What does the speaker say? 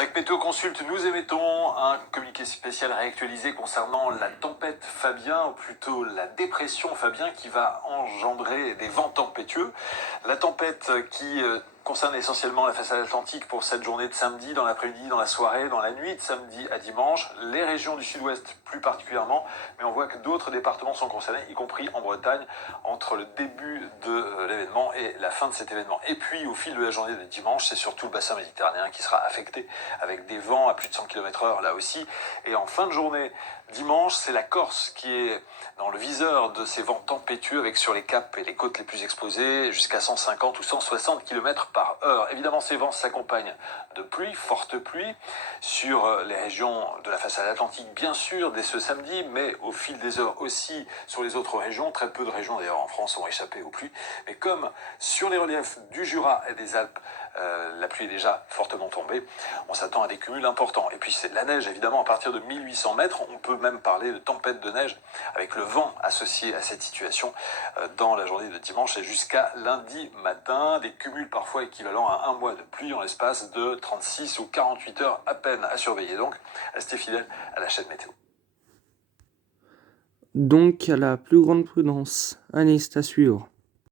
Avec Météo Consulte, nous émettons un communiqué spécial réactualisé concernant la tempête Fabien, ou plutôt la dépression Fabien, qui va engendrer des vents tempétueux. La tempête qui concerne essentiellement la façade atlantique pour cette journée de samedi, dans l'après-midi, dans la soirée, dans la nuit de samedi à dimanche, les régions du sud-ouest plus particulièrement, mais on voit que d'autres départements sont concernés, y compris en Bretagne, entre le début de l'événement et la fin de cet événement. Et puis au fil de la journée de dimanche, c'est surtout le bassin méditerranéen qui sera affecté, avec des vents à plus de 100 km/h là aussi. Et en fin de journée, dimanche, c'est la Corse qui est dans le viseur de ces vents tempétueux, avec sur les caps et les côtes les plus exposées, jusqu'à 150 ou 160 km/h. Évidemment, ces vents s'accompagnent de pluie, forte pluie, sur les régions de la façade atlantique, bien sûr, dès ce samedi, mais au fil des heures aussi sur les autres régions. Très peu de régions, d'ailleurs, en France ont échappé aux pluies. Mais comme sur les reliefs du Jura et des Alpes, la pluie est déjà fortement tombée, on s'attend à des cumuls importants. Et puis c'est de la neige, évidemment, à partir de 1800 mètres. On peut même parler de tempête de neige, avec le vent associé à cette situation dans la journée de dimanche et jusqu'à lundi matin. Des cumuls parfois équivalents à un mois de pluie en l'espace de 36 ou 48 heures à peine à surveiller. Donc, restez fidèles à la chaîne météo. Donc à la plus grande prudence. Allez, c'est à suivre.